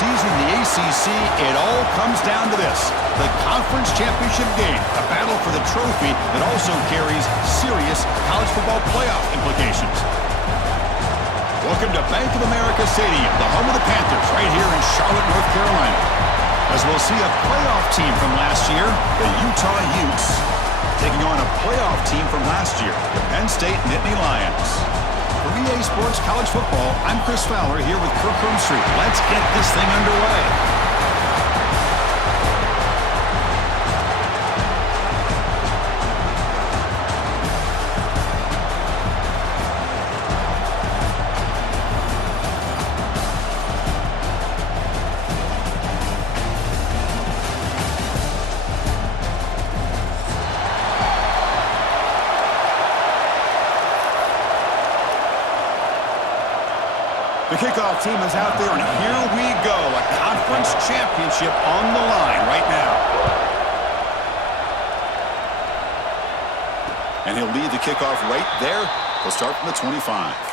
season in the ACC, it all comes down to this: the conference championship game, a battle for the trophy that also carries serious college football playoff implications. Welcome to Bank of America Stadium, the home of the Panthers, right here in Charlotte, North Carolina. As we'll see a playoff team from last year, the Utah Utes, taking on a playoff team from last year, the Penn State Nittany Lions. For EA Sports College Football, I'm Chris Fowler here with Kirk Herbstreit. Let's get this thing underway. The kickoff team is out there, and here we go. A conference championship on the line right now. And he'll lead the kickoff right there. He'll start from the 25.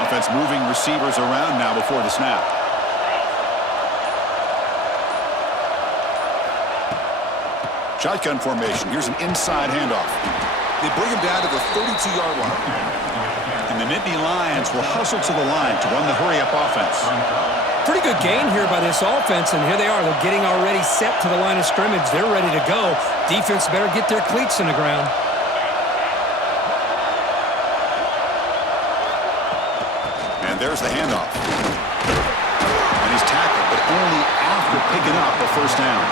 Offense moving receivers around now before the snap. Shotgun formation. Here's an inside handoff. They bring him down to the 32-yard line. And the Nittany Lions will hustle to the line to run the hurry-up offense. Pretty good gain here by this offense, and here they are. They're getting already set to the line of scrimmage. They're ready to go. Defense better get their cleats in the ground. There's the handoff. And he's tackled, but only after picking up a first down.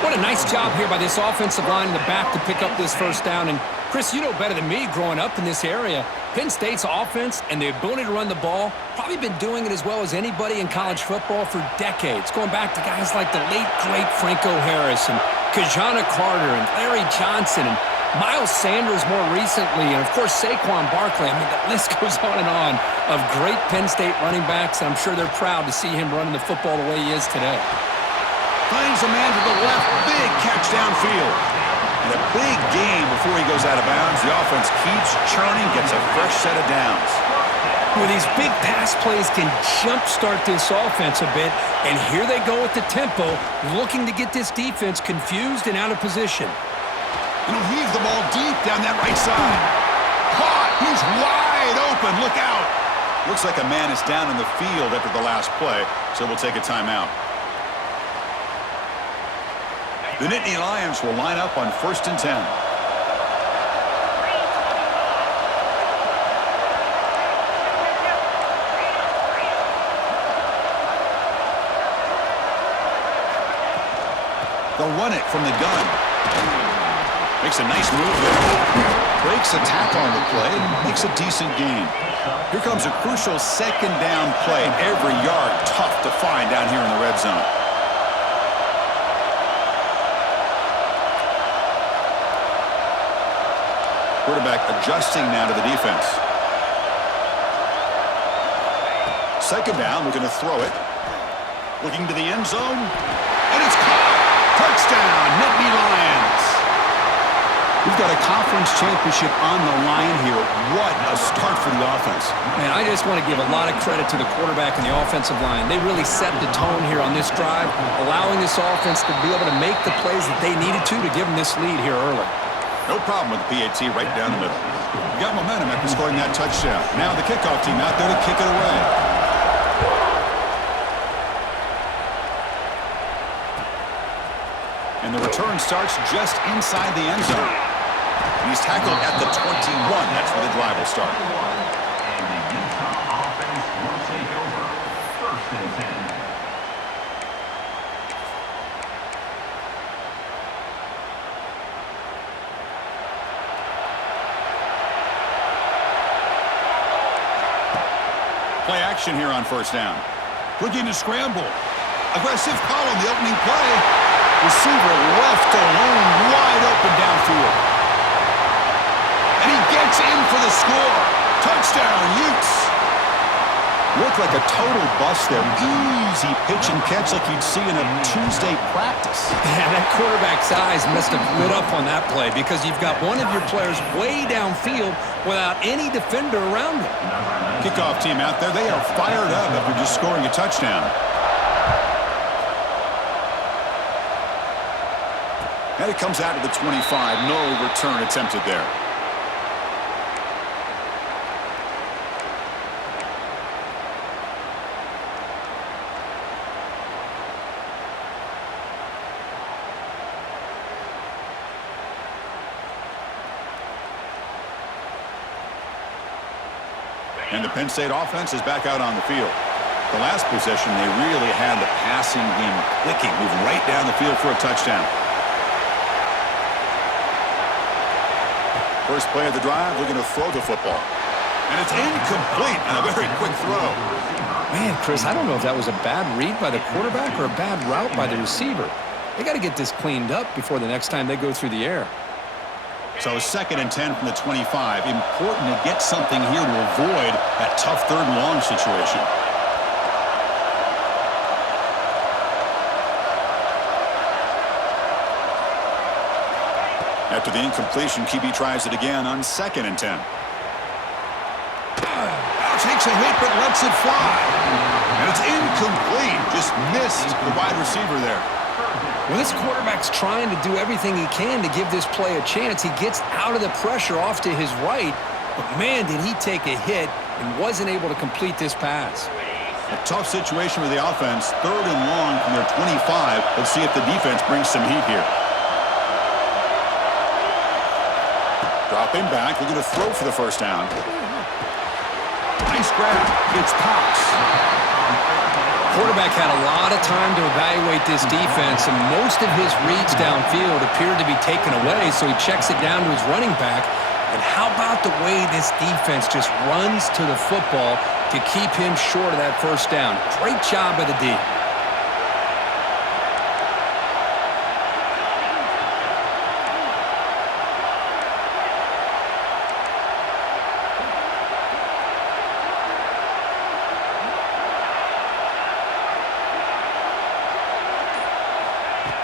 What a nice job here by this offensive line in the back to pick up this first down. And, Chris, you know better than me growing up in this area, Penn State's offense and the ability to run the ball, probably been doing it as well as anybody in college football for decades, going back to guys like the late, great Franco Harris and Kajana Carter and Larry Johnson and Miles Sanders more recently, and, of course, Saquon Barkley. I mean, the list goes on of great Penn State running backs, and I'm sure they're proud to see him running the football the way he is today. Finds a man to the left. Big catch downfield. And a big gain before he goes out of bounds. The offense keeps churning, gets a fresh set of downs. Well, these big pass plays can jumpstart this offense a bit, and here they go with the tempo, looking to get this defense confused and out of position. And he'll heave the ball deep down that right side. Caught! He's wide open. Look out! Looks like a man is down in the field after the last play, so we'll take a timeout. The Nittany Lions will line up on 1st and 10. They'll run it from the gun. Makes a nice move there. Breaks a tackle on the play and makes a decent gain. Here comes a crucial second down play. Every yard tough to find down here in the red zone. Quarterback adjusting now to the defense. Second down, looking to throw it. Looking to the end zone. And it's caught. Touchdown, Nittany Lions. We've got a conference championship on the line here. What a start for the offense. Man, I just want to give a lot of credit to the quarterback and the offensive line. They really set the tone here on this drive, allowing this offense to be able to make the plays that they needed to give them this lead here early. No problem with the PAT right down the middle. You got momentum after scoring that touchdown. Now the kickoff team out there to kick it away. And the return starts just inside the end zone. And he's tackled at the 21. That's where the drive will start. And the Utah offense will take over. 1st and 10. Play action here on 1st down. Looking to scramble. Aggressive call on the opening play. Receiver left alone, wide open downfield. And he gets in for the score. Touchdown, Utes. Looked like a total bust there. Easy pitch and catch like you'd see in a Tuesday practice. Yeah, that quarterback's eyes must have lit up on that play because you've got one of your players way downfield without any defender around him. Kickoff team out there. They are fired up after just scoring a touchdown. And it comes out to the 25. No return attempted there. And the Penn State offense is back out on the field. The last possession, they really had the passing game clicking. Moved right down the field for a touchdown. First play of the drive, looking to throw the football. And it's incomplete and a very quick throw. Man, Chris, I don't know if that was a bad read by the quarterback or a bad route by the receiver. They got to get this cleaned up before the next time they go through the air. So 2nd and 10 from the 25. Important to get something here to avoid that tough 3rd and long situation. After the incompletion, QB tries it again on 2nd and 10. Takes a hit but lets it fly. And it's incomplete. Just missed the wide receiver there. Well, this quarterback's trying to do everything he can to give this play a chance. He gets out of the pressure off to his right, but man, did he take a hit and wasn't able to complete this pass. A tough situation with the offense. 3rd and long from their 25. Let's see if the defense brings some heat here. Dropping back, looking to throw for the first down. Nice grab. It's Cox. Quarterback had a lot of time to evaluate this defense, and most of his reads downfield appeared to be taken away, so he checks it down to his running back. And how about the way this defense just runs to the football to keep him short of that first down? Great job by the D.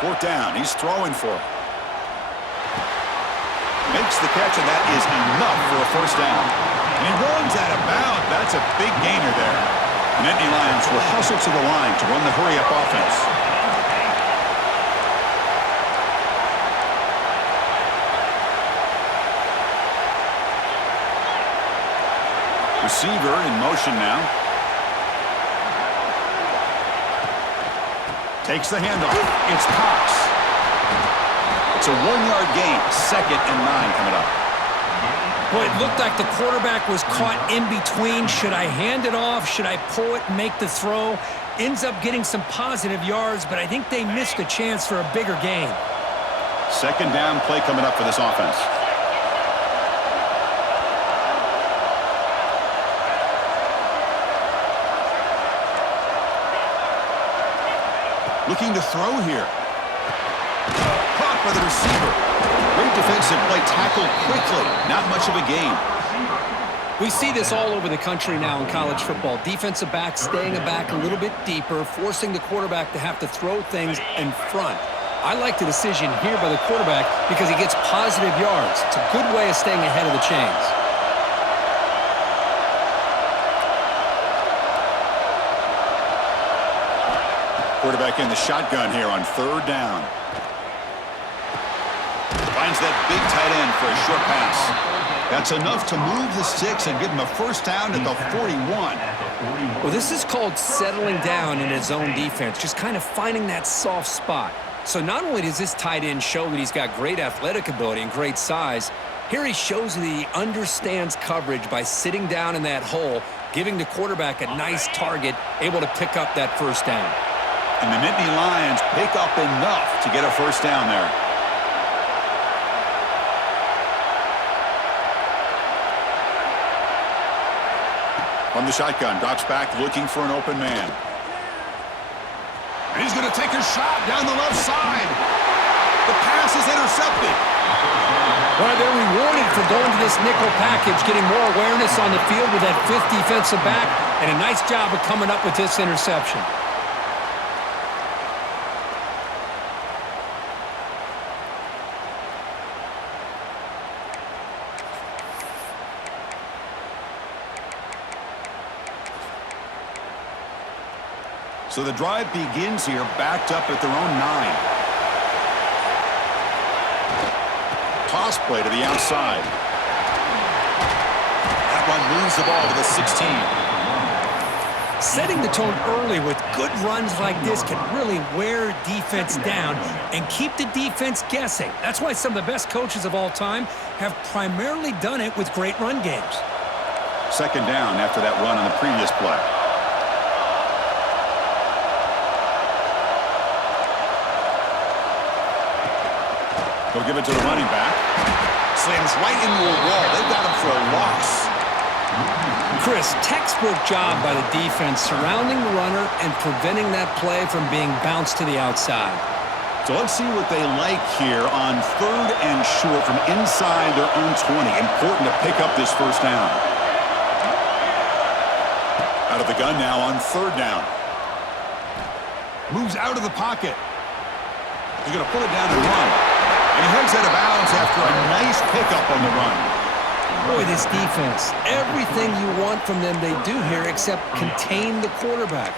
Fourth down. He's throwing for it. Makes the catch, and that is enough for a first down. And he runs out of bounds. That's a big gainer there. The Nittany Lions will hustle to the line to run the hurry-up offense. Receiver in motion now. Takes the handoff. It's Cox. It's a 1-yard gain. 2nd and 9 coming up. Well, it looked like the quarterback was caught in between. Should I hand it off? Should I pull it and make the throw? Ends up getting some positive yards, but I think they missed a chance for a bigger gain. 2nd down play coming up for this offense. Looking to throw here. Caught by the receiver. Great defensive play, tackled quickly. Not much of a gain. We see this all over the country now in college football. Defensive backs staying back a little bit deeper, forcing the quarterback to have to throw things in front. I like the decision here by the quarterback because he gets positive yards. It's a good way of staying ahead of the chains. Quarterback in the shotgun here on 3rd down. Finds that big tight end for a short pass. That's enough to move the sticks and give him a first down at the 41. Well, this is called settling down in his own defense, just kind of finding that soft spot. So not only does this tight end show that he's got great athletic ability and great size, here he shows that he understands coverage by sitting down in that hole, giving the quarterback a nice target, able to pick up that first down. And the Nittany Lions pick up enough to get a first down there. From the shotgun, drops back looking for an open man. And he's going to take a shot down the left side. The pass is intercepted. Well, they're rewarded for going to this nickel package, getting more awareness on the field with that fifth defensive back, and a nice job of coming up with this interception. So the drive begins here, backed up at their own 9. Toss play to the outside. That one moves the ball to the 16. Setting the tone early with good runs like this can really wear defense down and keep the defense guessing. That's why some of the best coaches of all time have primarily done it with great run games. Second down after that run on the previous play. They'll give it to the running back. Slams right into a wall. They've got him for a loss. Chris, textbook job by the defense surrounding the runner and preventing that play from being bounced to the outside. So let's see what they like here on 3rd and short from inside their own 20. Important to pick up this first down. Out of the gun now on 3rd down. Moves out of the pocket. He's going to pull it down and run. And he heads out of bounds after a nice pickup on the run. Boy, this defense, everything you want from them they do here except contain the quarterback.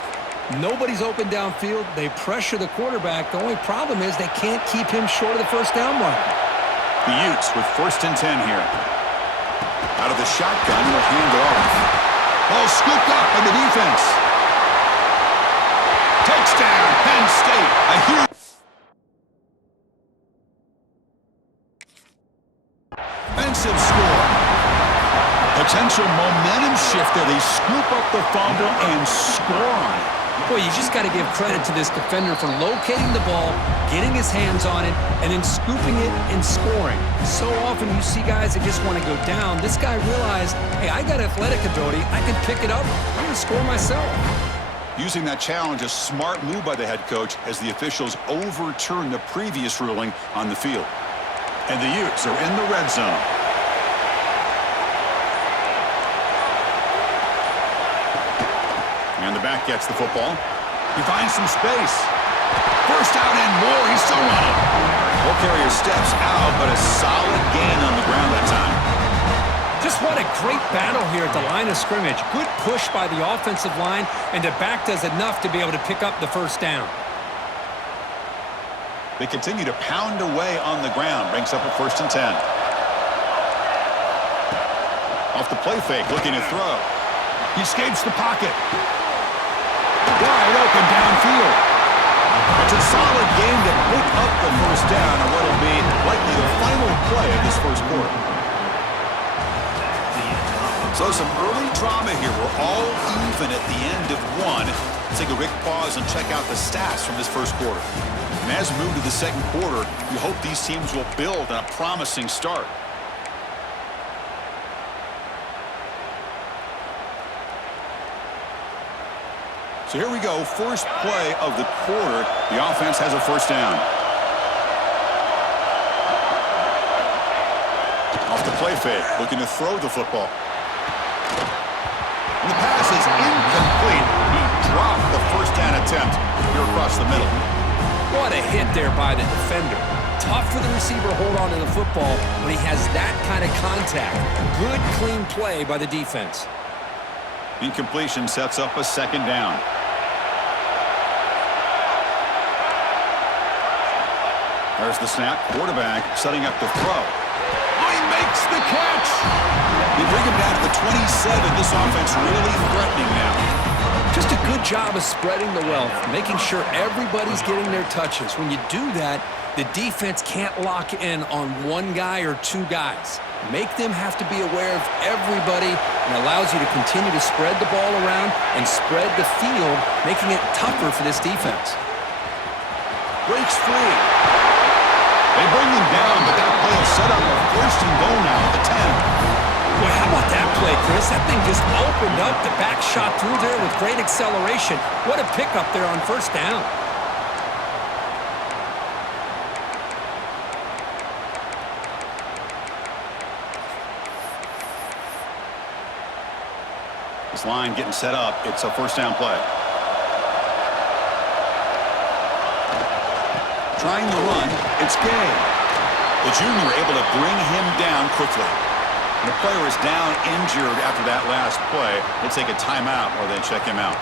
Nobody's open downfield. They pressure the quarterback. The only problem is they can't keep him short of the first down mark. The Utes with 1st and 10 here. Out of the shotgun, will hand it off. Ball scooped up in the defense. Touchdown, Penn State. A huge offensive score. Potential momentum shifter. They scoop up the fumble and score on it. Boy, you just got to give credit to this defender for locating the ball, getting his hands on it, and then scooping it and scoring. So often you see guys that just want to go down. This guy realized, hey, I got athletic ability. I can pick it up. I'm going to score myself. Using that challenge, a smart move by the head coach as the officials overturn the previous ruling on the field. And the Utes are in the red zone. And the back gets the football. He finds some space. First out and more. He's still running. Ball carrier steps out, but a solid gain on the ground that time. Just what a great battle here at the line of scrimmage. Good push by the offensive line, and the back does enough to be able to pick up the first down. They continue to pound away on the ground. Brings up a 1st and 10. Off the play fake, looking to throw. He escapes the pocket. Wide open downfield. It's a solid game to pick up the first down on what will be likely the final play of this first quarter. So some early drama here. We're all even at the end of one. Let's take a quick pause and check out the stats from this first quarter. And as we move to the second quarter, we hope these teams will build on a promising start. So here we go, first play of the quarter. The offense has a first down. Off the play fake, looking to throw the football. And the pass is incomplete. He dropped the first down attempt here across the middle. What a hit there by the defender. Tough for the receiver to hold on to the football when he has that kind of contact. Good, clean play by the defense. Incompletion sets up a second down. There's the snap. Quarterback setting up the throw. Oh, he makes the catch. They bring him down to the 27. This offense really threatening now. Just a good job of spreading the wealth, making sure everybody's getting their touches. When you do that, the defense can't lock in on one guy or two guys. Make them have to be aware of everybody, and allows you to continue to spread the ball around and spread the field, making it tougher for this defense. Breaks free. They bring him down, but that play will set up a first and goal now at the 10. Boy, how about that play, Chris? That thing just opened up. The back shot through there with great acceleration. What a pickup there on first down. This line getting set up. It's a first down play. Trying to run. It's Gay. The junior able to bring him down quickly. And the player is down injured after that last play. They take a timeout or they check him out.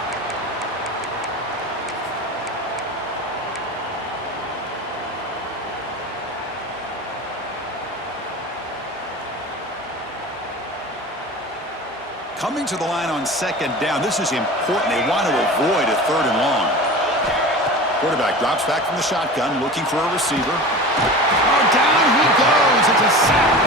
Coming to the line on second down. This is important. They want to avoid a third and long. Quarterback drops back from the shotgun, looking for a receiver. Oh, down he goes. It's a sack.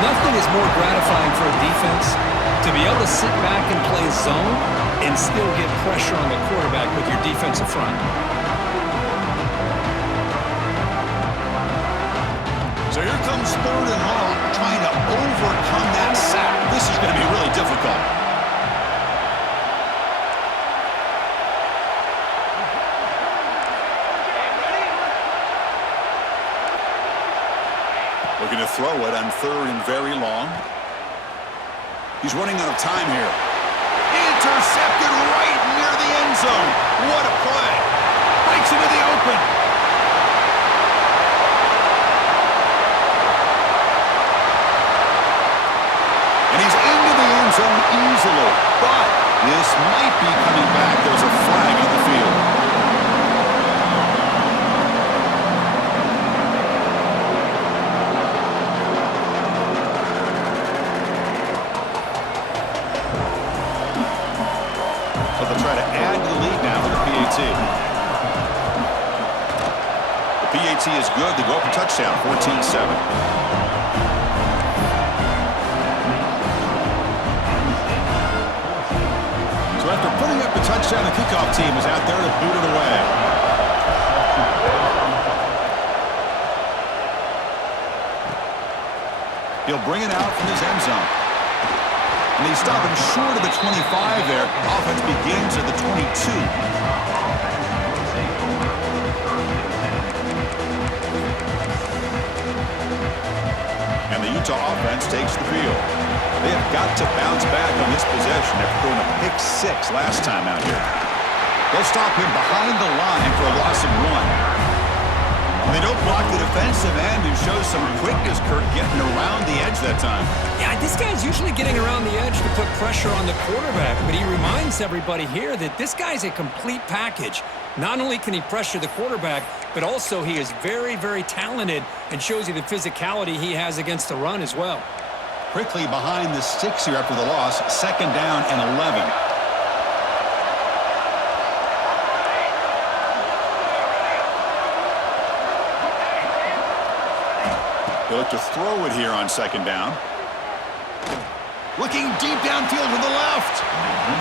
Nothing is more gratifying for a defense to be able to sit back and play zone and still get pressure on the quarterback with your defensive front. So here comes third and long, trying to overcome that sack. This is going to be really difficult. Looking to throw it on third and very long. He's running out of time here. Intercepted right near the end zone. What a play. Breaks into the open. And he's into the end zone easily. But this might be coming back. There's a flag on the field. So they'll try to add to the lead now with the PAT. The PAT is good. They go up a touchdown, 14-7. After putting up the touchdown, the kickoff team is out there to boot it away. He'll bring it out from his end zone. And they stop him short of the 25 there. Offense begins at the 22. And the Utah offense takes the field. They have got to bounce back on this possession after throwing a pick six last time out here. They'll stop him behind the line for a loss of 1. And they don't block the defensive end, who shows some quickness, Kurt, getting around the edge that time. Yeah, this guy's usually getting around the edge to put pressure on the quarterback, but he reminds everybody here that this guy's a complete package. Not only can he pressure the quarterback, but also he is very, very talented and shows you the physicality he has against the run as well. Quickly behind the 6 here after the loss. Second down and 11. They look to throw it here on second down. Looking deep downfield to the left.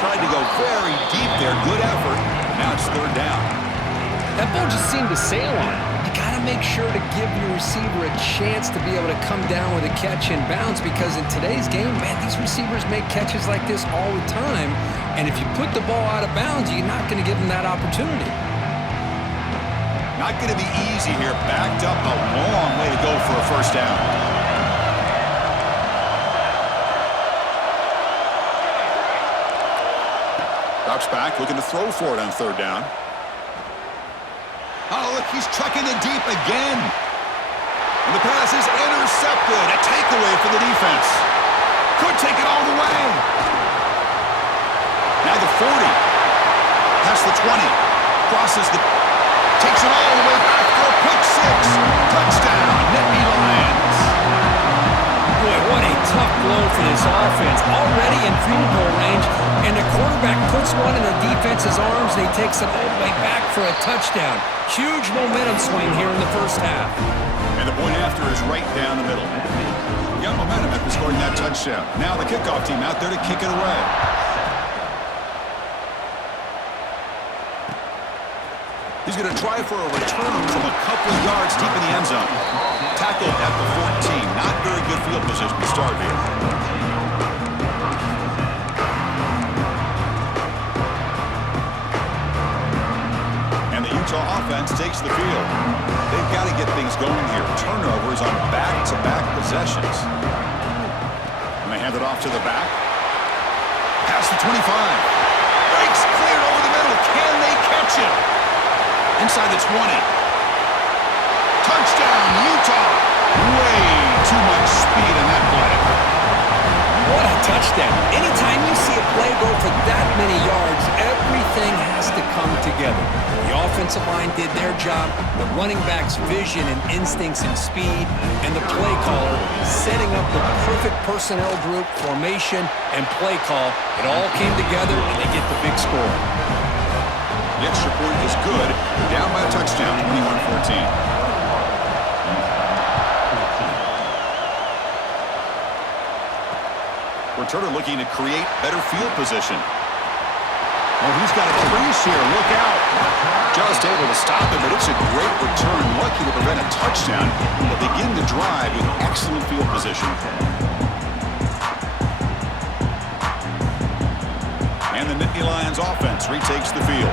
Tried to go very deep there. Good effort. Now it's third down. That ball just seemed to sail on it. You got to make sure to give your receiver a chance to be able to come down with a catch and bounce, because in today's game, man, these receivers make catches like this all the time. And if you put the ball out of bounds, you're not going to give them that opportunity. Not going to be easy here. Backed up a long way to go for a first down. Drops back, looking to throw for it on third down. Oh, look, he's chucking it deep again. And the pass is intercepted. A takeaway for the defense. Could take it all the way. Now the 40. Past the 20. Crosses the... Takes it all the way back for a pick six. Touchdown, Nittany Lions. Boy, what a tough blow for this offense. Already in field goal range, and the quarterback puts one in the defense's arms, and he takes it all the way back for a touchdown. Huge momentum swing here in the first half. And the point after is right down the middle. You got momentum after scoring that touchdown. Now the kickoff team out there to kick it away. He's going to try for a return from a couple of yards deep in the end zone. Tackled at the 14. Not very good field position to start here. And the Utah offense takes the field. They've got to get things going here. Turnovers on back-to-back possessions. And they hand it off to the back. Past the 25. Breaks clear over the middle. Can they catch him? Inside the 20. Touchdown, Utah. Way too much speed in that play. What a touchdown. Anytime you see a play go for that many yards, everything has to come together. The offensive line did their job, the running back's vision and instincts and speed, and the play caller setting up the perfect personnel group, formation, and play call. It all came together, and they get the big score. The extra point is good. They're down by a touchdown, 21-14. Returner looking to create better field position. Oh, he's got a crease here. Look out. Just able to stop it, but it's a great return. Lucky to prevent a touchdown, but begin the drive with excellent field position. And the Nittany Lions offense retakes the field.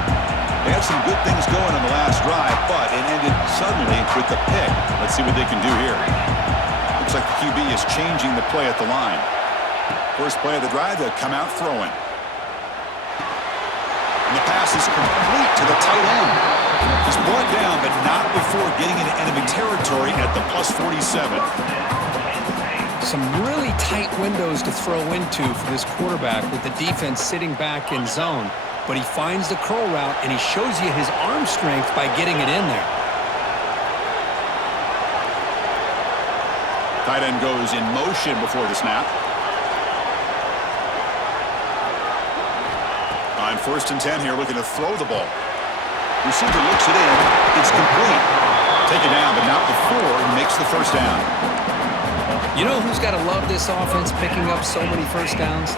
They had some good things going on the last drive, but it ended suddenly with the pick. Let's see what they can do here. Looks like the QB is changing the play at the line. First play of the drive, they'll come out throwing. And the pass is complete to the tight end. He's brought down, but not before getting into enemy territory at the plus 47. Some really tight windows to throw into for this quarterback with the defense sitting back in zone. But he finds the curl route, and he shows you his arm strength by getting it in there. Tight end goes in motion before the snap. On 1st and 10 here, looking to throw the ball. Receiver looks it in. It's complete. Taken down, but not before he makes the first down. You know who's got to love this offense picking up so many first downs?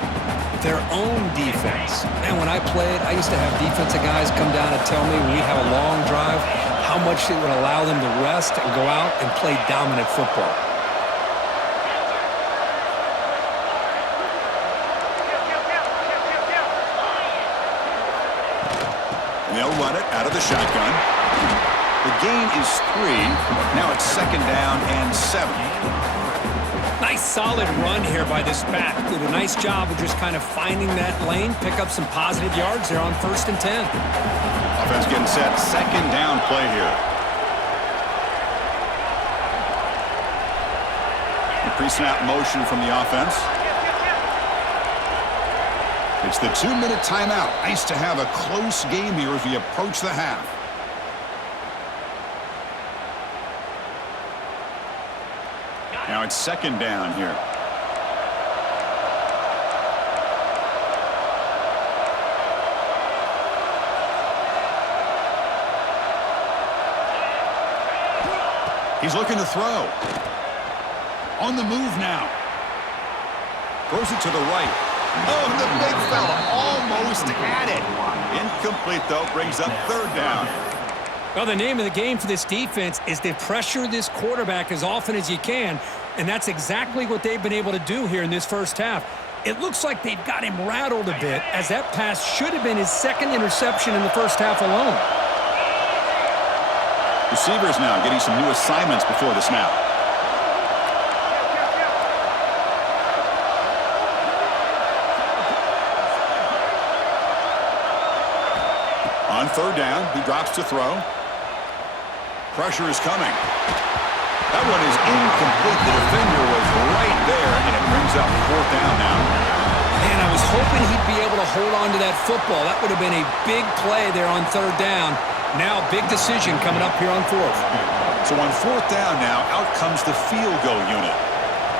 Their own defense. Man, when I played, I used to have defensive guys come down and tell me when we have a long drive how much it would allow them to rest and go out and play dominant football. And they'll run it out of the shotgun. The gain is 3. Now it's 2nd down and 7. Nice solid run here by this back. Did a nice job of just kind of finding that lane, pick up some positive yards there on 1st and 10. Offense getting set. 2nd down play here. The pre-snap motion from the offense. It's the 2-minute timeout. Nice to have a close game here as we approach the half. Now it's 2nd down here. He's looking to throw. On the move now. Throws it to the right. Oh, the big fella almost had it. Incomplete, though, brings up 3rd down. Well, the name of the game for this defense is to pressure this quarterback as often as you can, and that's exactly what they've been able to do here in this first half. It looks like they've got him rattled a bit, as that pass should have been his 2nd interception in the first half alone. Receivers now getting some new assignments before the snap. On 3rd down, he drops to throw. Pressure is coming. That one is incomplete. The defender was right there, and it brings up 4th down now. Man, I was hoping he'd be able to hold on to that football. That would have been a big play there on 3rd down. Now, big decision coming up here on 4th. So on 4th down now, out comes the field goal unit,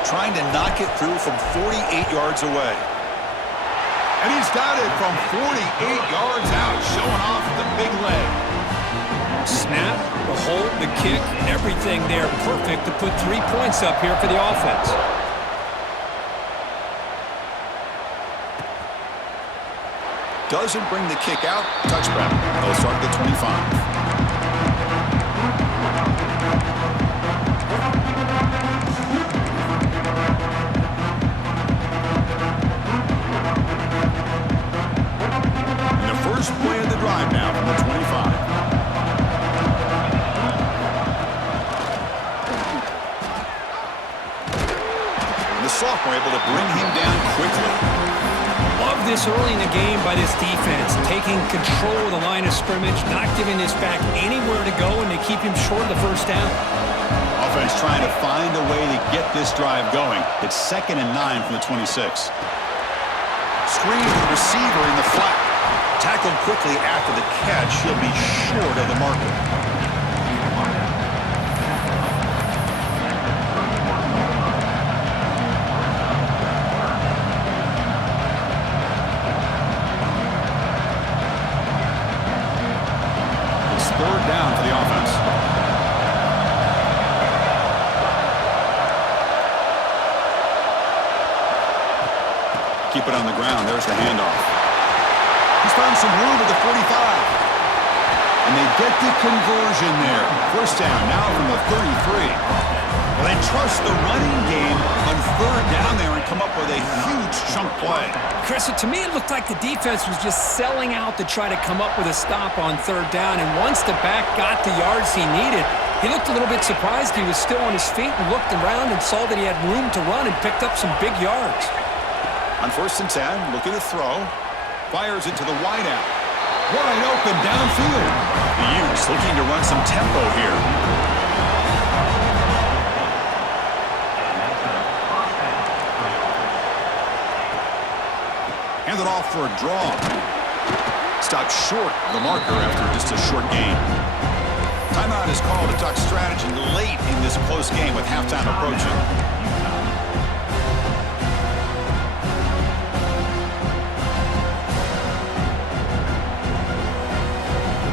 trying to knock it through from 48 yards away. And he's got it from 48 yards out, showing off the big leg. Snap, the hold, the kick, everything there perfect to put 3 points up here for the offense. Doesn't bring the kick out. Touchback. They'll start at the 25. First play of the drive now from the 25. And the sophomore able to bring him down quickly. Love love this early in the game by this defense, taking control of the line of scrimmage, not giving this back anywhere to go, and they keep him short of the first down. Offense trying to find a way to get this drive going. It's 2nd and 9 from the 26. Screen to the receiver in the flat. Tackled quickly after the catch. He'll be short of the marker. It's 3rd down for the offense. Keep it on the ground. There's the handoff. He's found some room at the 45. And they get the conversion there. 1st down now from the 33. Well, they trust the running game on 3rd down there and come up with a huge chunk play. Chris, to me it looked like the defense was just selling out to try to come up with a stop on 3rd down. And once the back got the yards he needed, he looked a little bit surprised. He was still on his feet and looked around and saw that he had room to run and picked up some big yards. On 1st and 10, looking to throw. Fires it to the wideout. Wide open downfield. The Utes looking to run some tempo here. Hand it off for a draw. Stopped short of the marker after just a short gain. Timeout is called to talk strategy late in this close game with halftime approaching.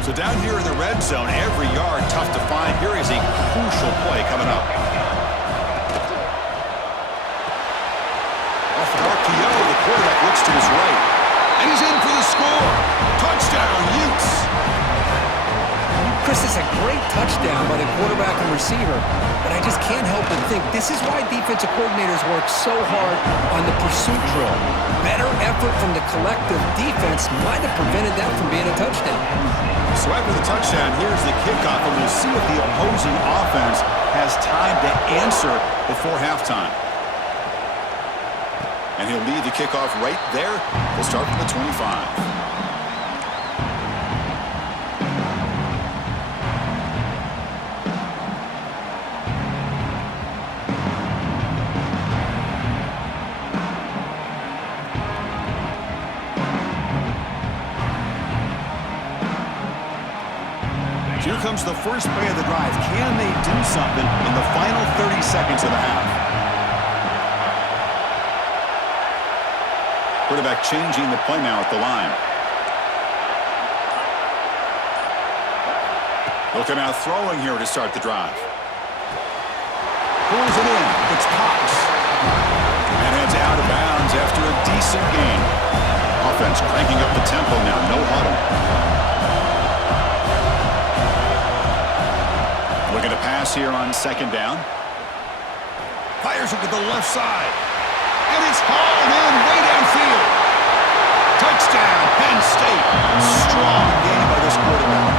So down here in the red zone, every yard tough to find. Here is a crucial play coming up. Off the RPO, the quarterback looks to his right. And he's in for the score. Touchdown, Utes. Chris, it's a great touchdown by the quarterback and receiver, but I just can't help but think this is why defensive coordinators work so hard on the pursuit drill. Better effort from the collective defense might have prevented that from being a touchdown. So after the touchdown, here's the kickoff, and we'll see if the opposing offense has time to answer before halftime. And he'll lead the kickoff right there. We'll start from the 25. Here comes the first play of the drive. Can they do something in the final 30 seconds of the half? Quarterback changing the play now at the line. They'll come out throwing here to start the drive. Pulls it in. It's Cox. And heads out of bounds after a decent gain. Offense cranking up the tempo now. No huddle. Looking to pass here on 2nd down. Fires it to the left side. And it's hauled in way downfield. Touchdown, Penn State. Strong game by this quarterback.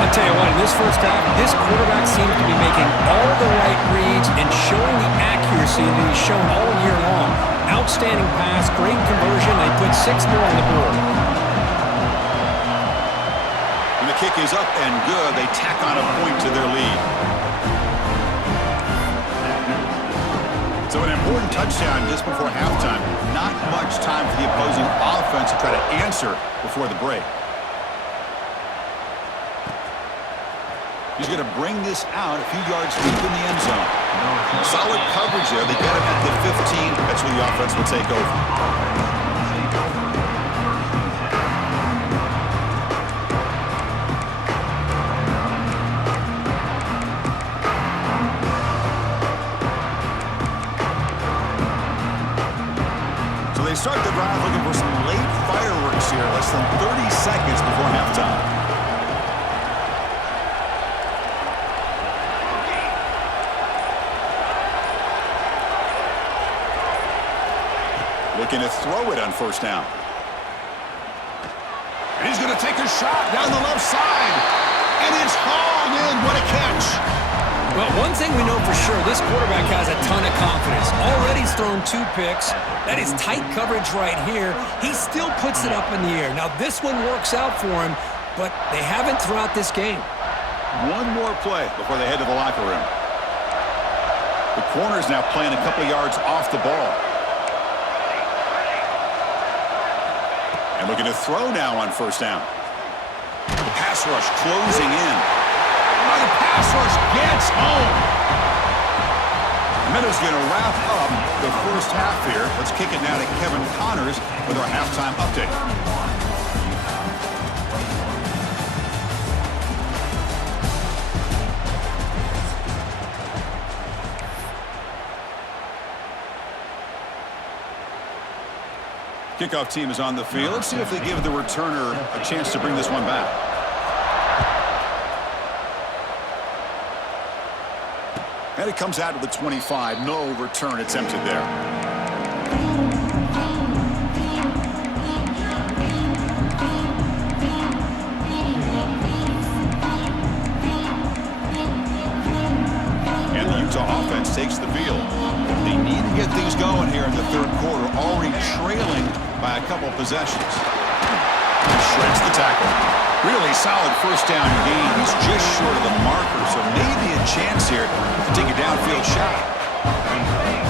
I'll tell you what, in this first half, this quarterback seems to be making all the right reads and showing the accuracy that he's shown all year long. Outstanding pass, great conversion. They put 6 more on the board. And the kick is up and good. They tack on a point to their lead. So an important touchdown just before halftime. Not much time for the opposing offense to try to answer before the break. He's going to bring this out a few yards deep in the end zone. Solid coverage there. They get him at the 15. That's where the offense will take over. They start the drive looking for some late fireworks here, less than 30 seconds before halftime. Looking to throw it on 1st down. And he's going to take a shot down the left side. And it's hauled in. What a catch. Well, one thing we know for sure, this quarterback has a ton of confidence. Already he's thrown 2 picks. That is tight coverage right here. He still puts it up in the air. Now, this one works out for him, but they haven't throughout this game. One more play before they head to the locker room. The corner's now playing a couple yards off the ball. And looking to throw now on first down. Pass rush closing in. Oh, the pass rush gets home. Meadows going to wrap up the first half here. Let's kick it now to Kevin Connors with our halftime update. Kickoff team is on the field. Let's see if they give the returner a chance to bring this one back. And it comes out to the 25. No return attempted there. And the Utah offense takes the field. They need to get things going here in the third quarter, already trailing by a couple possessions. He shreds the tackle. Really solid first down gain. He's just short of the marker, so maybe a chance here to take a downfield shot.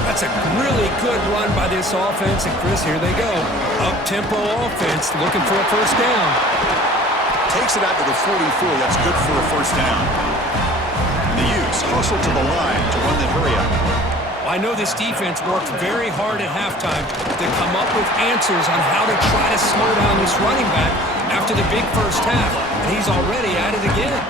That's a really good run by this offense, and Chris, here they go. Up-tempo offense looking for a first down. Takes it out to the 44. That's good for a first down. And the Utes hustle to the line to run that hurry up. I know this defense worked very hard at halftime to come up with answers on how to try to slow down this running back after the big first half, and he's already at it again.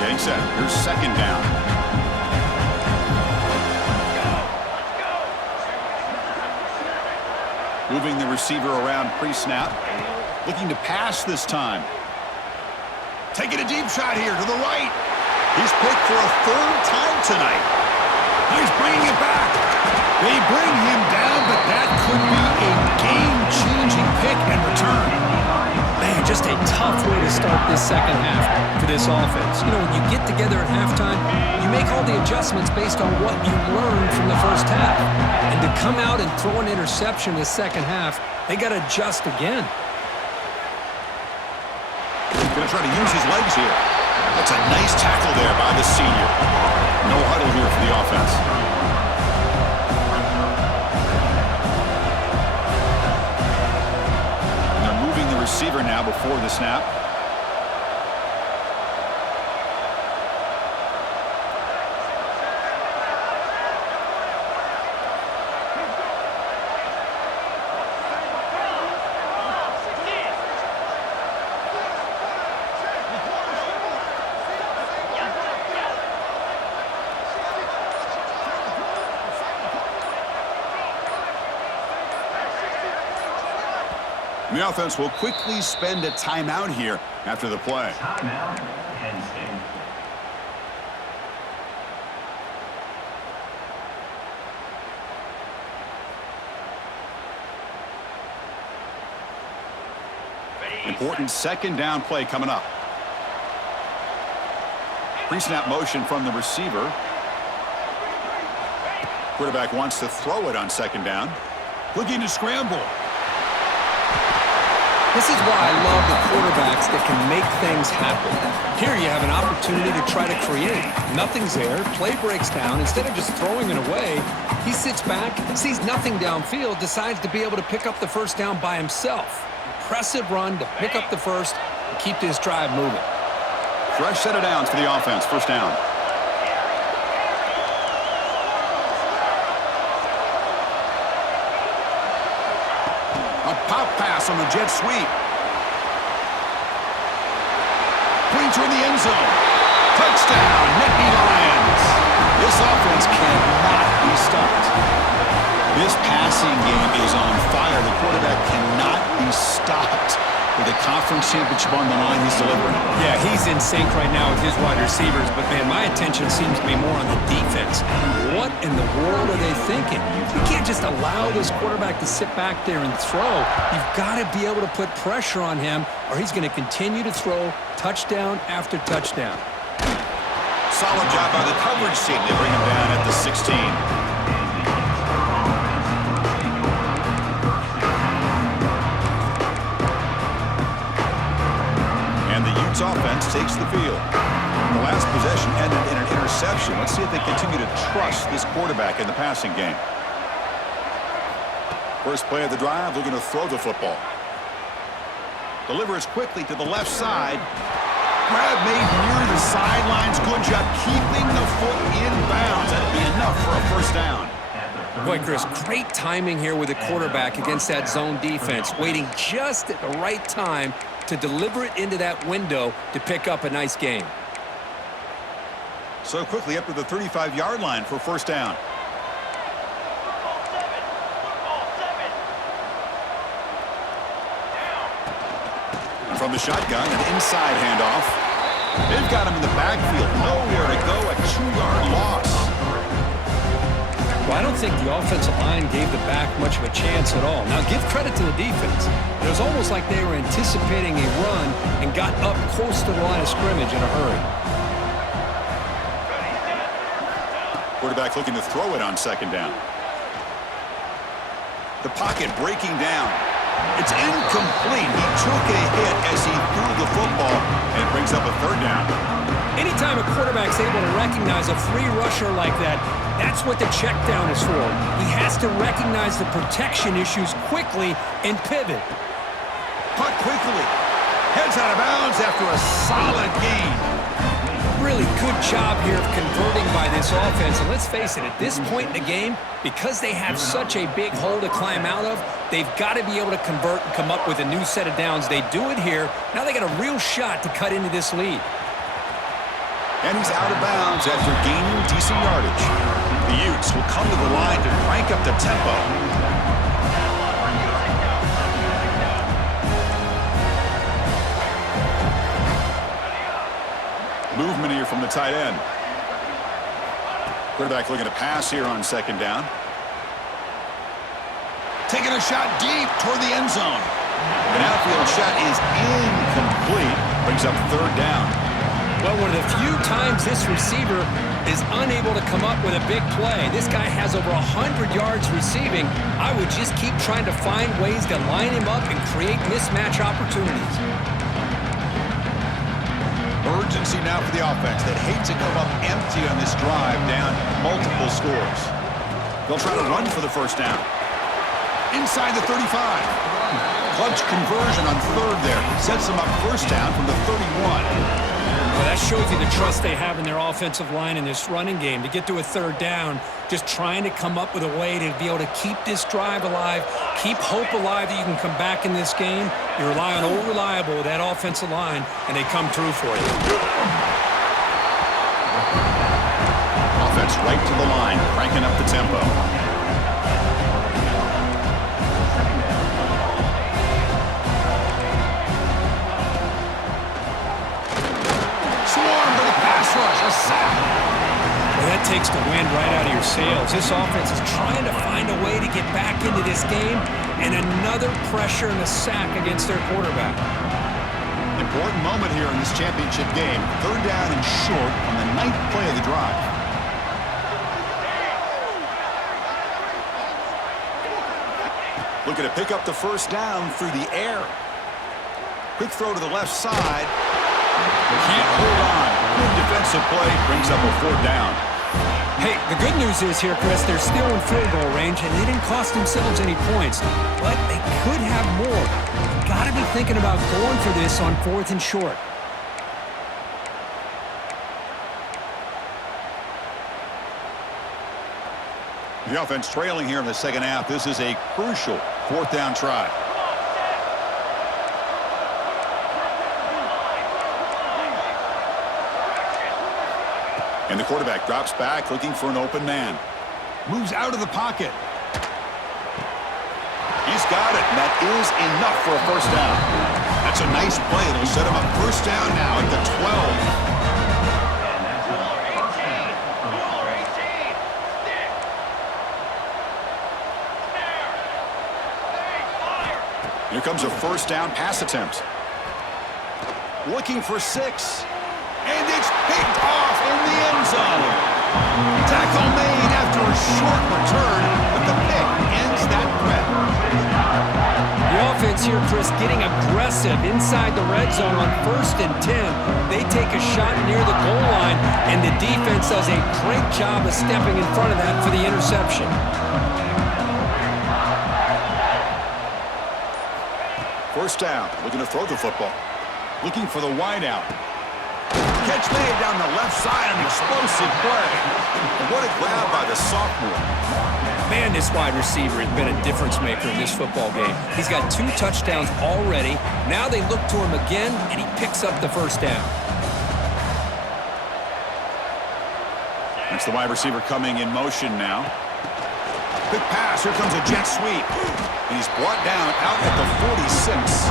Getting set. Here's second down. Moving the receiver around pre-snap. Looking to pass this time. Taking a deep shot here to the right. He's picked for a third time tonight. He's bringing it back. They bring him down, but that could be a game-changing pick and return. Man, just a tough way to start this second half for this offense. You know, when you get together at halftime, you make all the adjustments based on what you learned from the first half. And to come out and throw an interception in the second half, they got to adjust again. Going to try to use his legs here. That's a nice tackle there by the senior. No huddle here for the offense. And they're moving the receiver now before the snap. The offense will quickly spend a timeout here after the play. Timeout, Penn State. Important second down play coming up. Pre-snap motion from the receiver. Quarterback wants to throw it on second down. Looking to scramble. This is why I love the quarterbacks that can make things happen. Here you have an opportunity to try to create. Nothing's there. Play breaks down. Instead of just throwing it away, he sits back, sees nothing downfield, decides to be able to pick up the first down by himself. Impressive run to pick up the first and keep this drive moving. Fresh set of downs for the offense. First down. Pop pass on the jet sweep. Pointer in the end zone. Touchdown, Nittany Lions. This offense cannot be stopped. This passing game is on fire. The quarterback cannot be stopped With a conference championship on the line, he's delivering. Yeah, he's in sync right now with his wide receivers, but, man, my attention seems to be more on the defense. What in the world are they thinking? You can't just allow this quarterback to sit back there and throw. You've got to be able to put pressure on him, or he's going to continue to throw touchdown after touchdown. Solid job by the coverage team. They bring him down at the 16. Offense takes the field. The last possession ended in an interception. Let's see if they continue to trust this quarterback in the passing game. First play of the drive, looking to throw the football. Delivers quickly to the left side. Grab made near the sidelines. Good job keeping the foot in bounds. That'll be enough for a first down. Boy, Chris, great timing here with the quarterback against that zone defense, waiting just at the right time to deliver it into that window to pick up a nice gain. So quickly up to the 35-yard line for first down. And from the shotgun, an inside handoff. They've got him in the backfield. Nowhere to go, a 2-yard loss. Well, I don't think the offensive line gave the back much of a chance at all. Now, give credit to the defense. It was almost like they were anticipating a run and got up close to the line of scrimmage in a hurry. Quarterback looking to throw it on second down. The pocket breaking down. It's incomplete. He took a hit as he threw the football, and it brings up a third down. Anytime a quarterback's able to recognize a free rusher like that, that's what the check down is for. He has to recognize the protection issues quickly and pivot. Caught quickly. Heads out of bounds after a solid gain. Really good job here of converting by this offense. And let's face it, at this point in the game, because they have such a big hole to climb out of, they've got to be able to convert and come up with a new set of downs. They do it here. Now they got a real shot to cut into this lead. And he's out of bounds after gaining decent yardage. The Utes will come to the line to crank up the tempo. Movement here from the tight end. Quarterback looking to pass here on second down. Taking a shot deep toward the end zone. An outfield shot is incomplete. Brings up third down. Well, one of the few times this receiver is unable to come up with a big play. This guy has over 100 yards receiving. I would just keep trying to find ways to line him up and create mismatch opportunities. Urgency now for the offense that hates to come up empty on this drive, down multiple scores. They'll try to run for the first down. Inside the 35. Clutch conversion on third there. Sets them up first down from the 31. Well, that shows you the trust they have in their offensive line in this running game. To get to a third down, just trying to come up with a way to be able to keep this drive alive, keep hope alive that you can come back in this game. You rely on old reliable with that offensive line, and they come through for you. Offense right to the line, cranking up the tempo. Well, that takes the wind right out of your sails. This offense is trying to find a way to get back into this game, and another pressure and a sack against their quarterback. Important moment here in this championship game. Third down and short on the 9th play of the drive. Looking to pick up the first down through the air. Quick throw to the left side. Can't hold on. Good defensive play. Brings up a fourth down. Hey, the good news is here, Chris, they're still in field goal range, and they didn't cost themselves any points. But they could have more. You've got to be thinking about going for this on 4th and short. The offense trailing here in the second half. This is a crucial 4th down try. And the quarterback drops back, looking for an open man. Moves out of the pocket. He's got it, and that is enough for a first down. That's a nice play. It'll set him up first down now at the 12. Here comes a first down pass attempt. Looking for 6. And it's picked off in the end zone. Tackle made after a short return, but the pick ends that threat. The offense here, Chris, getting aggressive inside the red zone on 1st and 10. They take a shot near the goal line, and the defense does a great job of stepping in front of that for the interception. First down, looking to throw the football. Looking for the wide out. Catch made down the left side, an explosive play. And what a grab by the sophomore. Man, this wide receiver has been a difference maker in this football game. He's got 2 touchdowns already. Now they look to him again, and he picks up the first down. That's the wide receiver coming in motion now. Quick pass, here comes a jet sweep. And he's brought down out at the 46.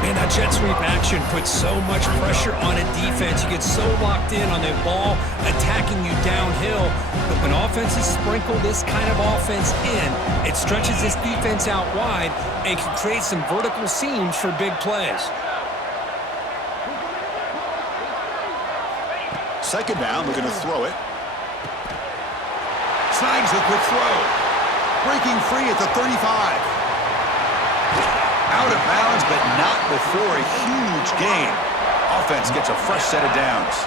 Man, that jet sweep action puts so much pressure on a defense. You get so locked in on the ball attacking you downhill. But when offenses sprinkle this kind of offense in, it stretches this defense out wide and can create some vertical seams for big plays. Second down, looking to throw it. Snags the quick throw. Breaking free at the 35. Out of bounds, but not before a huge gain. Offense gets a fresh set of downs.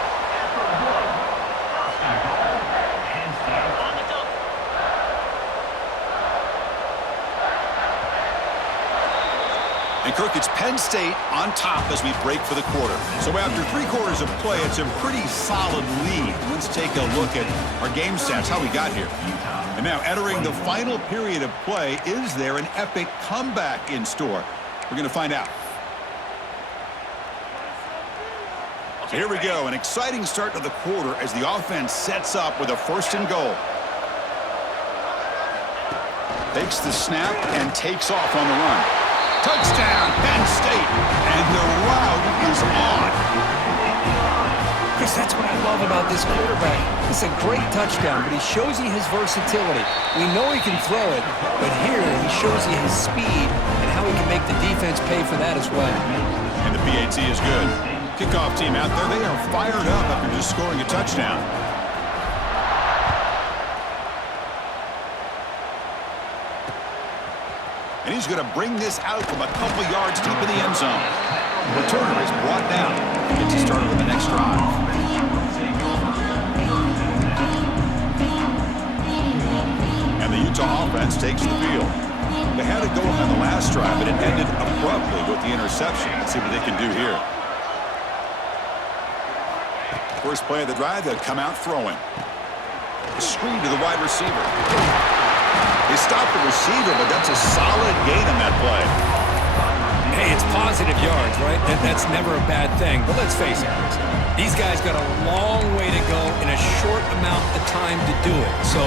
And Kirk, it's Penn State on top as we break for the quarter. So after 3 quarters of play, it's a pretty solid lead. Let's take a look at our game stats, how we got here. And now entering the final period of play, is there an epic comeback in store? We're going to find out. So here we go, an exciting start to the quarter as the offense sets up with a 1st and goal. Takes the snap and takes off on the run. Touchdown, Penn State, and the route is on. Chris, that's what I love about this quarterback. It's a great touchdown, but he shows you his versatility. We know he can throw it, but here he shows you his speed and how he can make the defense pay for that as well. And the PAT is good. Kickoff team out there, they are fired up after just scoring a touchdown. And he's going to bring this out from a couple yards deep in the end zone. Returner is brought down. Gets us started with the next drive. And the Utah offense takes the field. They had it going on the last drive, but it ended abruptly with the interception. Let's see what they can do here. First play of the drive, they'll come out throwing. Screen to the wide receiver. They stopped the receiver, but that's a solid gain on that play. Hey, it's positive yards, right? That's never a bad thing. But let's face it, these guys got a long way to go in a short amount of time to do it. So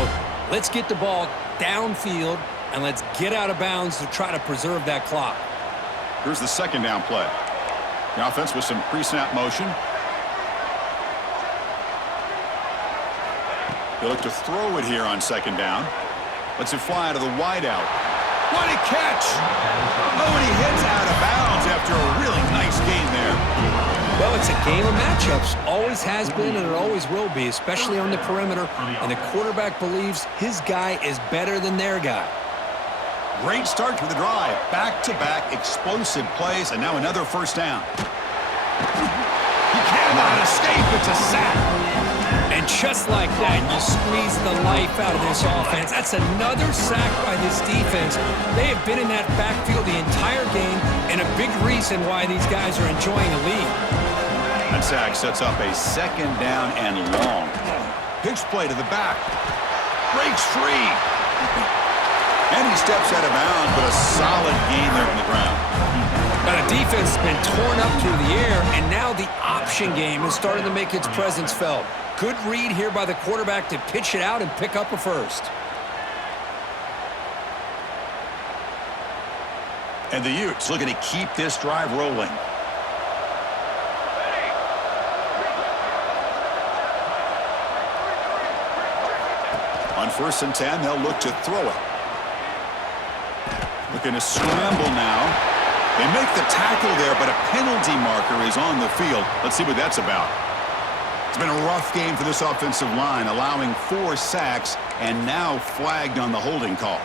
let's get the ball downfield, and let's get out of bounds to try to preserve that clock. Here's the second down play. The offense with some pre-snap motion. They look to throw it here on second down. Lets it fly to the wide out. What a catch! Oh, and he hits out of bounds after a really nice gain there. Well, it's a game of matchups. Always has been and it always will be, especially on the perimeter. And the quarterback believes his guy is better than their guy. Great start to the drive. Back-to-back explosive plays, and now another first down. He cannot escape. It's a sack. And just like that, you squeeze the life out of this offense. That's another sack by this defense. They have been in that backfield the entire game, and a big reason why these guys are enjoying a lead. That sack sets up a second down and long. Pitch play to the back. Breaks free. And he steps out of bounds, but a solid gain there on the ground. Now the defense has been torn up through the air, and now the option game is starting to make its presence felt. Good read here by the quarterback to pitch it out and pick up a first. And the Utes looking to keep this drive rolling. On 1st and 10, they'll look to throw it. Looking to scramble now. They make the tackle there, but a penalty marker is on the field. Let's see what that's about. It's been a rough game for this offensive line, allowing 4 sacks and now flagged on the holding call.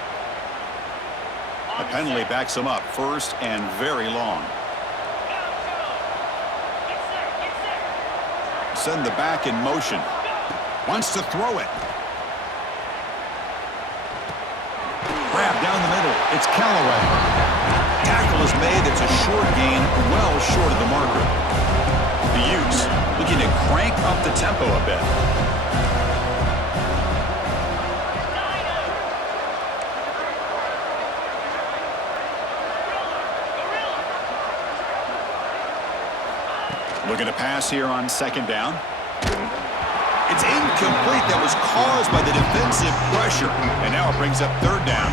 The penalty backs them up, 1st and very long. Send the back in motion. Wants to throw it. Grab down the middle. It's Callaway. Tackle is made. It's a short gain, well short of the marker. The Utes looking to crank up the tempo a bit. Looking to pass here on 2nd down. It's incomplete. That was caused by the defensive pressure. And now it brings up 3rd down.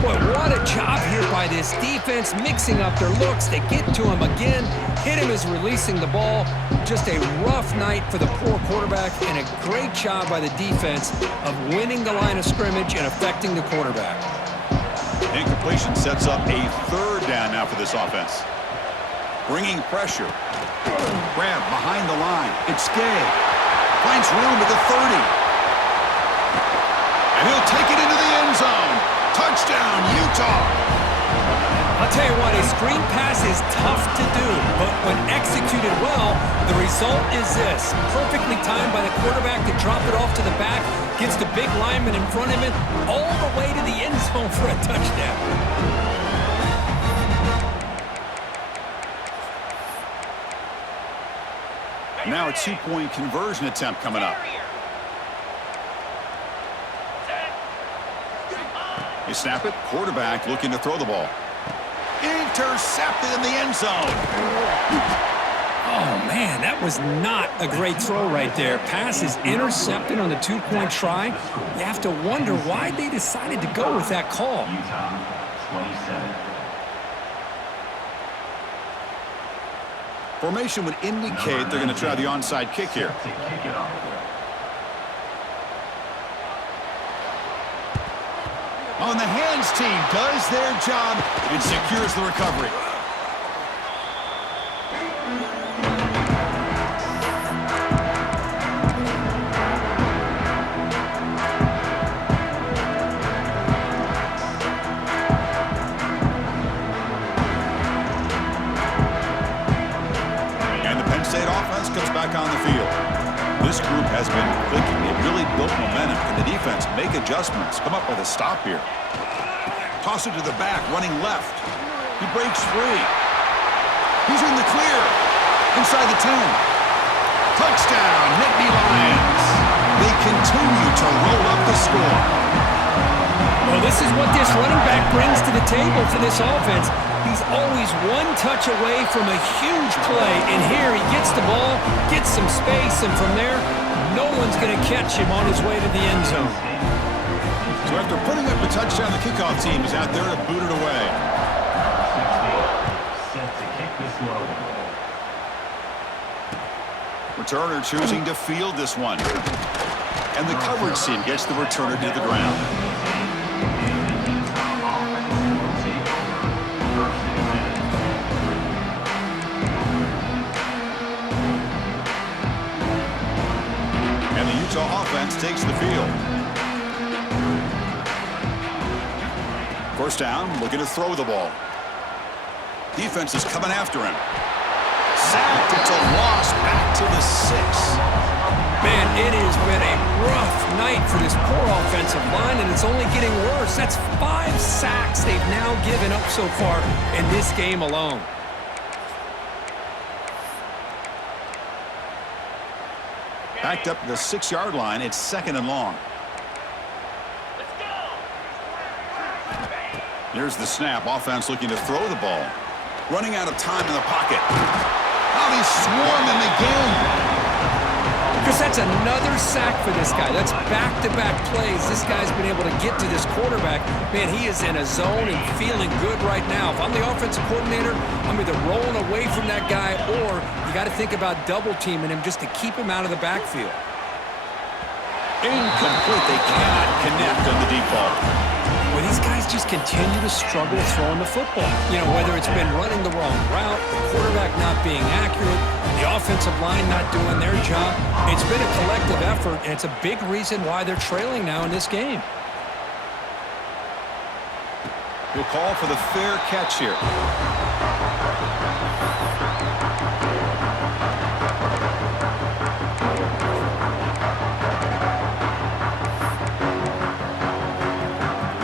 Boy, what a job here by this defense, mixing up their looks. They get to him again. Hit him as releasing the ball. Just a rough night for the poor quarterback, and a great job by the defense of winning the line of scrimmage and affecting the quarterback. Incompletion sets up a 3rd down now for this offense. Bringing pressure. Grab behind the line. It's Gay. Finds room at the 30. And he'll take it into the end zone. Touchdown, Utah. I'll tell you what, a screen pass is tough to do, but when executed well, the result is this. Perfectly timed by the quarterback to drop it off to the back, gets the big lineman in front of him, all the way to the end zone for a touchdown. Now a 2-point conversion attempt coming up. You snap it. Quarterback looking to throw the ball. Intercepted in the end zone. Oh, man, that was not a great throw right there. Pass is intercepted on the 2-point try. You have to wonder why they decided to go with that call. Utah, 27. Formation would indicate they're going to try the onside kick here. To kick it off. On the hands team does their job and secures the recovery. Comes back on the field. This group has been clicking. They've really built momentum. Can the defense make adjustments? Come up with a stop here. Toss it to the back, running left. He breaks free. He's in the clear. Inside the 10. Touchdown, Nittany Lions. They continue to roll up the score. Well, this is what this running back brings to the table for this offense. He's always one touch away from a huge play, and here he gets the ball, gets some space, and from there, no one's going to catch him on his way to the end zone. So after putting up the touchdown, the kickoff team is out there to boot it away. Set to kick this low. Returner choosing to field this one. And the coverage team gets the returner to the ground. Utah offense takes the field. 1st down, looking to throw the ball. Defense is coming after him. Sacked, it's a loss back to the 6. Man, it has been a rough night for this poor offensive line, and it's only getting worse. That's 5 sacks they've now given up so far in this game alone. Backed up to the 6-yard line. It's 2nd and long. Here's the snap. Offense looking to throw the ball. Running out of time in the pocket. Now they swarm him again. Because that That's another sack for this guy. That's back-to-back plays. This guy's been able to get to this quarterback. Man, he is in a zone and feeling good right now. If I'm the offensive coordinator, I'm either rolling away from that guy or you got to think about double-teaming him just to keep him out of the backfield. Incomplete. They cannot connect on the deep ball. Well, these guys just continue to struggle throwing the football. You know, whether it's been running the wrong route, the quarterback not being accurate, the offensive line not doing their job. It's been a collective effort, and it's a big reason why they're trailing now in this game. He'll call for the fair catch here.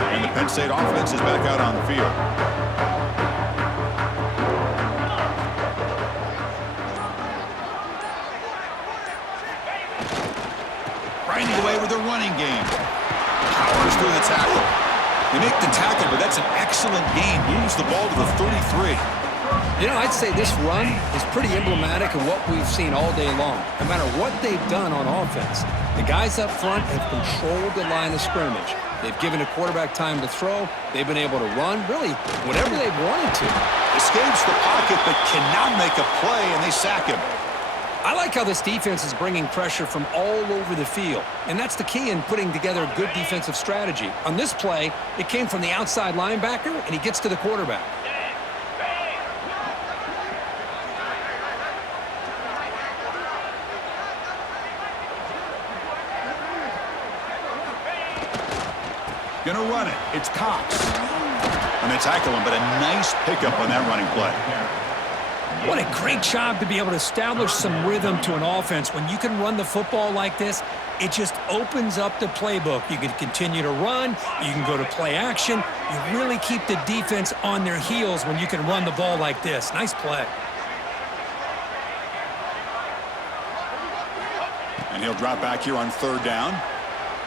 And the Penn State offense is back out on the field. Grinding away with the running game. Powers through the tackle. They make the tackle, but that's an excellent gain. Moves the ball to the 33. You know, I'd say this run is pretty emblematic of what we've seen all day long. No matter what they've done on offense, the guys up front have controlled the line of scrimmage. They've given the quarterback time to throw. They've been able to run, really, whatever they've wanted to. Escapes the pocket, but cannot make a play, and they sack him. I like how this defense is bringing pressure from all over the field, and that's the key in putting together a good defensive strategy. On this play, it came from the outside linebacker, and he gets to the quarterback. Gonna run it. It's Cox. And they tackle him, but a nice pickup on that running play. What a great job to be able to establish some rhythm to an offense. When you can run the football like this, it just opens up the playbook. You can continue to run. You can go to play action. You really keep the defense on their heels when you can run the ball like this. Nice play. And he'll drop back here on third down.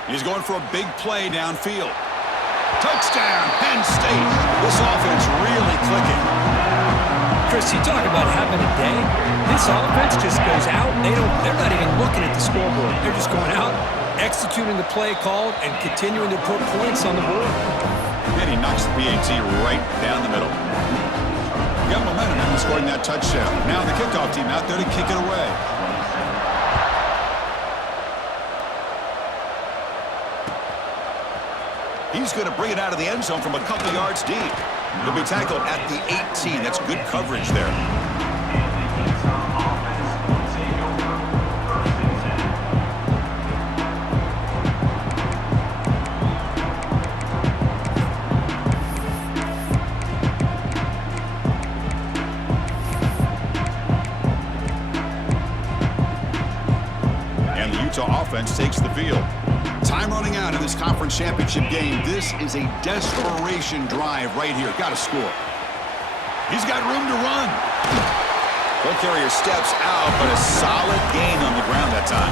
He's going for a big play downfield. Touchdown, Penn State. This offense really clicking. Chris, you talk about having a day. This offense just goes out. They're not even looking at the scoreboard. They're just going out, executing the play called, and continuing to put points on the board. And he knocks the PAT right down the middle. Got momentum after scoring that touchdown. Now the kickoff team out there to kick it away. He's going to bring it out of the end zone from a couple yards deep. He'll be tackled at the 18. That's good coverage there. And the Utah offense takes the field. Time running out in this conference championship game. This is a desperation drive right here. Got to score. He's got room to run. Ball carrier steps out, but a solid gain on the ground that time.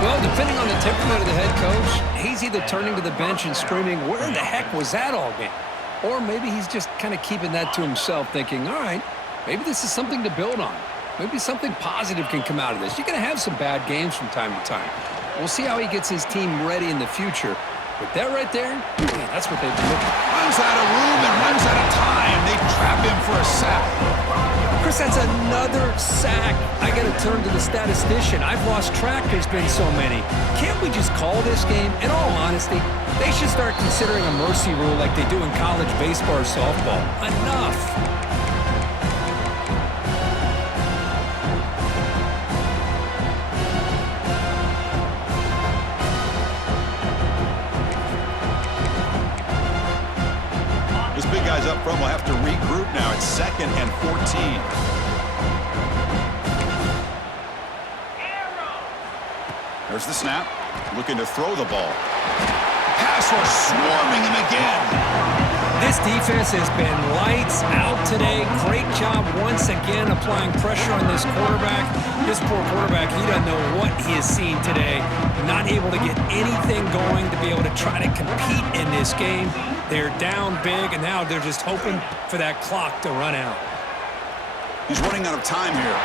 Well, depending on the temperament of the head coach, he's either turning to the bench and screaming, where the heck was that all game? Or maybe he's just kind of keeping that to himself, thinking, all right, maybe this is something to build on. Maybe something positive can come out of this. You're going to have some bad games from time to time. We'll see how he gets his team ready in the future. But that right there, man, that's what they've been looking for. Runs out of room and runs out of time. They trap him for a sack. Chris, that's another sack. I got to turn to the statistician. I've lost track. There's been so many. Can't we just call this game? In all honesty, they should start considering a mercy rule like they do in college baseball or softball. Enough. Guys up front will have to regroup now. It's 2nd and 14. There's the snap. Looking to throw the ball. Pass rush swarming him again. This defense has been lights out today. Great job once again applying pressure on this quarterback. This poor quarterback, he doesn't know what he has seen today. Not able to get anything going to be able to try to compete in this game. They're down big, and now they're just hoping for that clock to run out. He's running out of time here.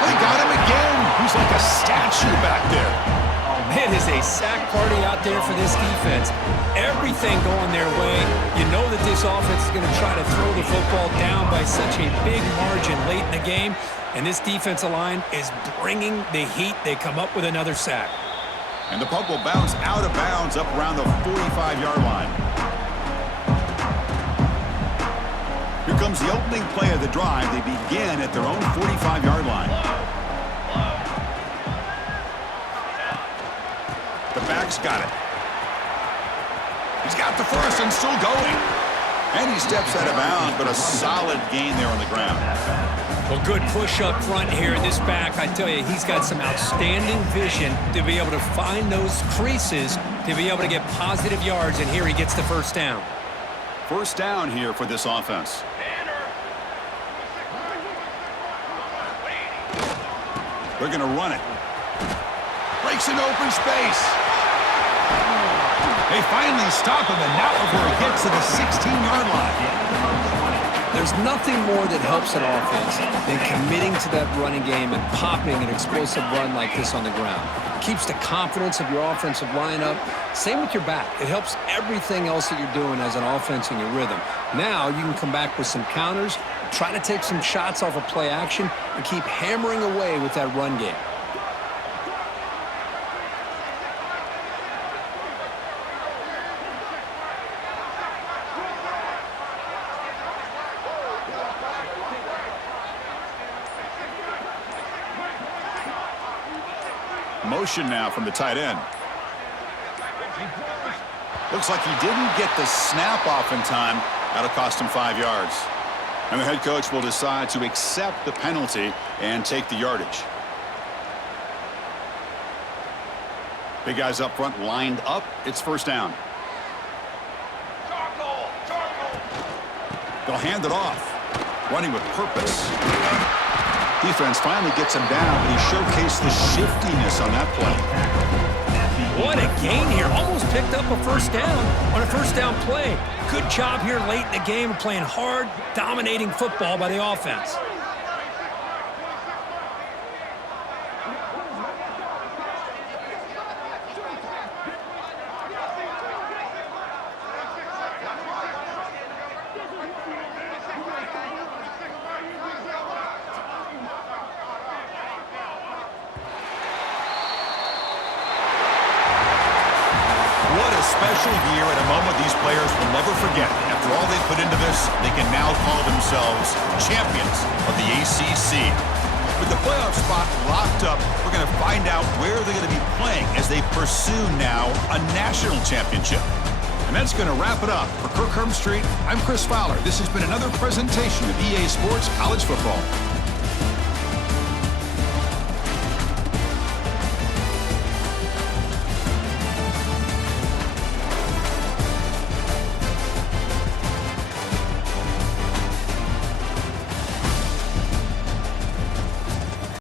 They got him again. He's like a statue issue back there. It is a sack party out there for this defense. Everything going their way. You know that this offense is going to try to throw the football down by such a big margin late in the game. And this defensive line is bringing the heat. They come up with another sack. And the puck will bounce out of bounds up around the 45-yard line. Here comes the opening play of the drive. They begin at their own 45-yard line. The back's got it. He's got the first and still going. And he steps out of bounds, but a solid gain there on the ground. Well, good push up front here. This back, I tell you, he's got some outstanding vision to be able to find those creases, to be able to get positive yards, and here he gets the first down. First down here for this offense. They're going to run it. Breaks in open space. They finally stop him, and now before he gets to the 16-yard line. There's nothing more that helps an offense than committing to that running game and popping an explosive run like this on the ground. Keeps the confidence of your offensive line up. Same with your back. It helps everything else that you're doing as an offense in your rhythm. Now you can come back with some counters, try to take some shots off of play action, and keep hammering away with that run game. Motion now from the tight end. Looks like he didn't get the snap off in time. That'll cost him 5 yards. And the head coach will decide to accept the penalty and take the yardage. Big guys up front lined up. It's first down. They'll hand it off. Running with purpose. Defense finally gets him down, but he showcased the shiftiness on that play. What a gain here. Almost picked up a first down on a first down play. Good job here late in the game of playing hard, dominating football by the offense. Special year and a moment these players will never forget. After all they put into this, they can now call themselves champions of the ACC. With the playoff spot locked up, we're going to find out where they're going to be playing as they pursue now a national championship. And that's going to wrap it up. For Kirk Herbstreit, I'm Chris Fowler. This has been another presentation of EA Sports College Football.